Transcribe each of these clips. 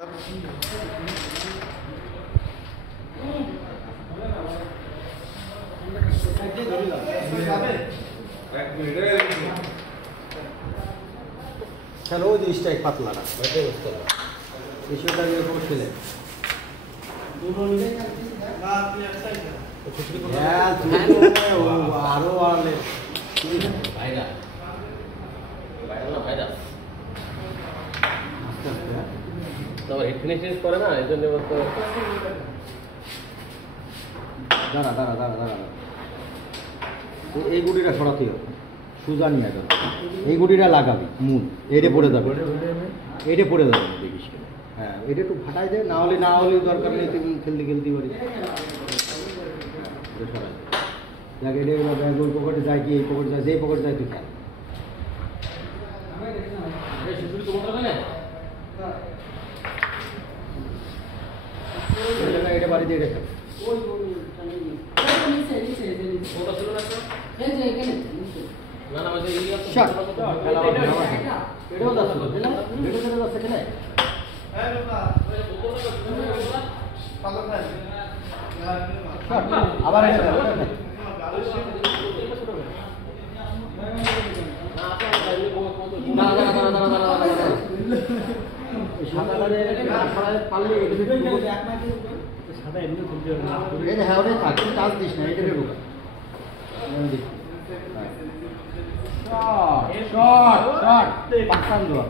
चलो वो स्ट्राइक पतला ना इसमें ये को खेले दोनों मिले यार तू तो आरो वाले भाईरा भाईरा तो हिट फिनिशिंग করে না এজন্য তো দাঁড়া দাঁড়া দাঁড়া দাঁড়া এই গুটিটা সরাতে হবে সুজা নিয়ে যাবে এই গুটিটা লাগাবি মূল এইটা পড়ে যাবে এইটা পড়ে যাবে দেখিস হ্যাঁ এটা একটু ফাটাই দে না হলে দরকার নেই তুই খেলতে পারি সরাই দেখ এটা ওই পকেটে যায় কি এই পকেটে যায় যেই পকেটে যায় তুই খেল এটা বাড়ি দিয়ে রেখে আবার পারলে হ্যাঁ ওটাই থাকবে চার্জ দিস না এটা ঢুকা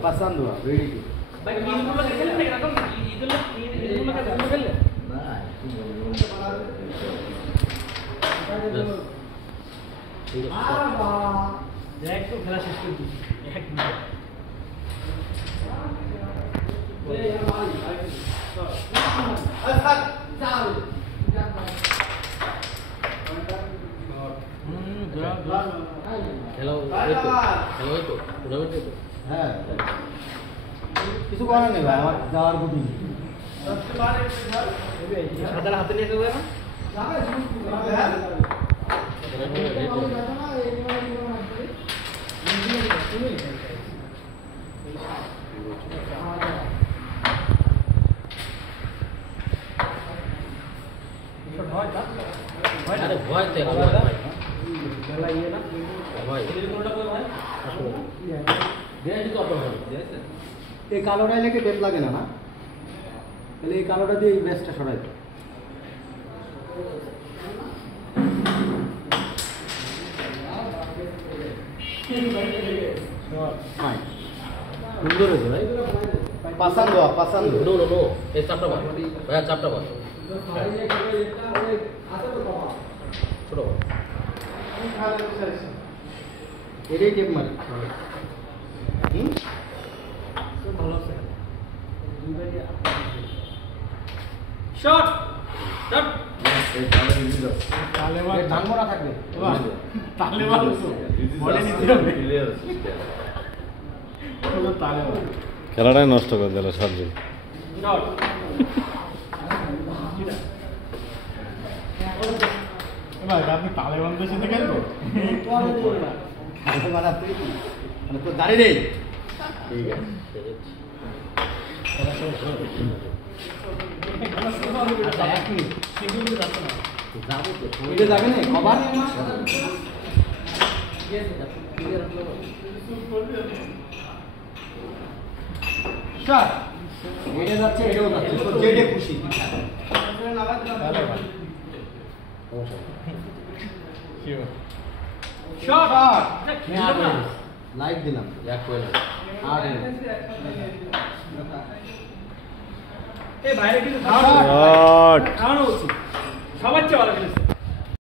pasando very good ভাই ইনগুলো খেলেন না এরকম ইনগুলো খেলেন দেখ তো খেলা শেষ করে দিই এক মিনিট हेलो तो टूर्नामेंट तो হ্যাঁ কিছু করার নেই ভাই আমার যাওয়ার বুদ্ধি সাদার হাতে নিয়ে যাবে না ভয় তো এই কালোটা লেগে ডেপ লাগে না তাহলে এই কালোটা দিয়ে এই ব্যাসটা সরাই সুন্দর হয়েছে ভাই পাসান্দ নো এই চাপটা বাদ ভাইয়া চাপটা বাদ ছোট এটাই টেপ মারি শট ভাঙবো না থাকবে খেলাটাই নষ্ট করে দিল সবজি আপনি তালেবানদের সাথে খেলবো তো দাঁড়িয়ে নেই ঠিক আছে যাবে না কবার এটা যাচ্ছে এটাও যাচ্ছে যেটা খুশি লাইভ দিলাম বাইরে কিন্তু সবার চেয়ে ভালো খেলেছে